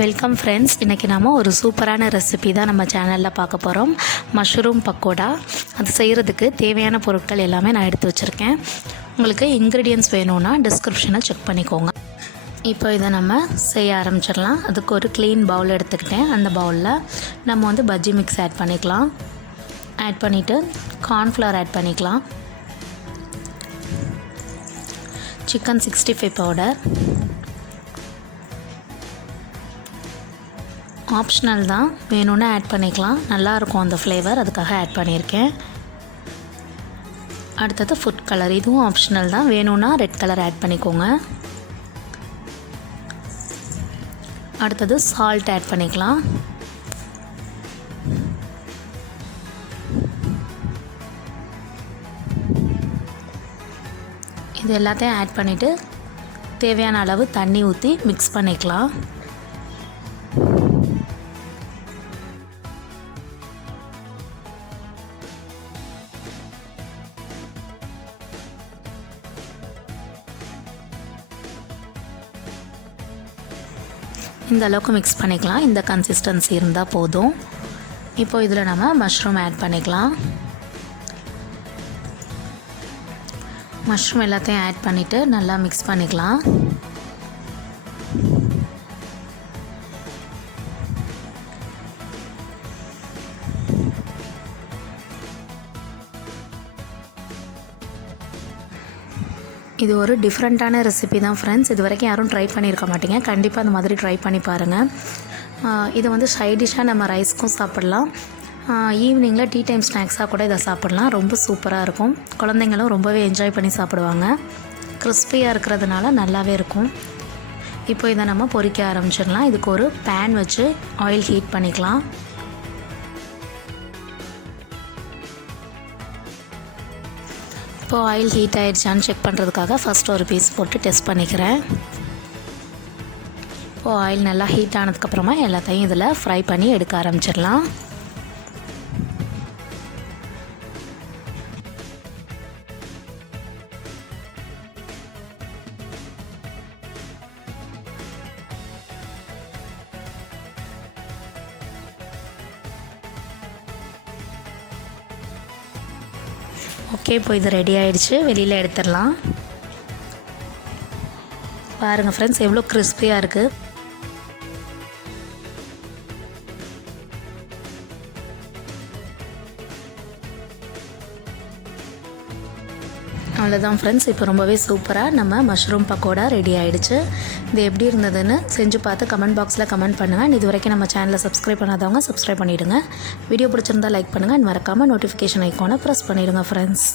Welcome friends. இன்றைக்கி நாம் ஒரு சூப்பரான ரெசிபி தான் நம்ம சேனலில் பார்க்க போகிறோம். மஷ்ரூம் பக்கோடா. அது செய்கிறதுக்கு தேவையான பொருட்கள் எல்லாமே நான் எடுத்து வச்சுருக்கேன். உங்களுக்கு இன்க்ரீடியன்ட்ஸ் வேணும்னா டிஸ்கிரிப்ஷனை செக் பண்ணிக்கோங்க. இப்போ இதை நம்ம செய்ய ஆரம்பிச்சிடலாம். அதுக்கு ஒரு க்ளீன் பவுல் எடுத்துக்கிட்டேன். அந்த பவுலில் நம்ம பஜ்ஜி மிக்ஸ் ஆட் பண்ணிக்கலாம். ஆட் பண்ணிவிட்டு கார்ன்ஃப்ளவர் ஆட் பண்ணிக்கலாம். சிக்கன் 65 பவுடர் ஆப்ஷனல் தான், வேணும்னா ஆட் பண்ணிக்கலாம். நல்லாயிருக்கும் அந்த ஃப்ளேவர், அதுக்காக ஆட் பண்ணியிருக்கேன். அடுத்தது ஃபுட் கலர், இதுவும் ஆப்ஷனல் தான், வேணும்னா ரெட் கலர் ஆட் பண்ணிக்கோங்க. அடுத்தது சால்ட் ஆட் பண்ணிக்கலாம். இது எல்லாத்தையும் ஆட் பண்ணிவிட்டு தேவையான அளவு தண்ணி ஊற்றி மிக்ஸ் பண்ணிக்கலாம். இந்த அளவுக்கு மிக்ஸ் பண்ணிக்கலாம். இந்த கன்சிஸ்டன்சி இருந்தால் போதும். இப்போ இதில் நம்ம மஷ்ரூம் ஆட் பண்ணிக்கலாம். மஷ்ரூம் எல்லாத்தையும் ஆட் பண்ணிவிட்டு நல்லா மிக்ஸ் பண்ணிக்கலாம். இது ஒரு டிஃப்ரெண்ட்டான ரெசிபி தான் ஃப்ரெண்ட்ஸ். இது வரைக்கும் யாரும் ட்ரை பண்ணியிருக்க மாட்டீங்க. கண்டிப்பாக அந்த மாதிரி ட்ரை பண்ணி பாருங்கள். இது சைட் டிஷ்ஷாக நம்ம ரைஸ்க்கும் சாப்பிட்லாம். ஈவினிங்கில் டீ டைம் ஸ்நாக்ஸாக கூட இதை சாப்பிட்லாம். ரொம்ப சூப்பராக இருக்கும். குழந்தைங்களும் ரொம்பவே என்ஜாய் பண்ணி சாப்பிடுவாங்க. கிறிஸ்பியாக இருக்கிறதுனால நல்லாவே இருக்கும். இப்போ இதை நம்ம பொரிக்க ஆரம்பிச்சிடலாம். இதுக்கு ஒரு பேன் வச்சு ஆயில் ஹீட் பண்ணிக்கலாம். இப்போது ஆயில் ஹீட் ஆகிடுச்சான்னு செக் பண்ணுறதுக்காக ஃபஸ்ட் ஒரு பீஸ் போட்டு டெஸ்ட் பண்ணிக்கிறேன். இப்போது ஆயில் நல்லா ஹீட் ஆனதுக்கப்புறமா எல்லாத்தையும் இதில் ஃப்ரை பண்ணி எடுக்க ஆரம்பிச்சிடலாம். ஓகே, இப்போ இது ரெடி ஆகிடுச்சு. வெளியில் எடுத்துடலாம். பாருங்கள் ஃப்ரெண்ட்ஸ், எவ்வளோ கிறிஸ்பியாக இருக்குது. அவ்வளோதான் ஃப்ரெண்ட்ஸ், இப்போ ரொம்பவே சூப்பராக நம்ம மஷ்ரூம் பக்கோடா ரெடி ஆகிடுச்சு. இது எப்படி இருந்ததுன்னு செஞ்சு பார்த்து கமெண்ட் பாக்ஸில் கமெண்ட் பண்ணுங்கள். இது வரைக்கும் நம்ம சேனலை சப்ஸ்கிரைப் பண்ணாதவங்க சப்ஸ்கிரைப் பண்ணிவிடுங்க. வீடியோ பிடிச்சிருந்தால் லைக் பண்ணுங்கள். மறக்காமல் நோட்டிஃபிகேஷன் ஐக்கானை ப்ரெஸ் பண்ணிவிடுங்க ஃப்ரெண்ட்ஸ்.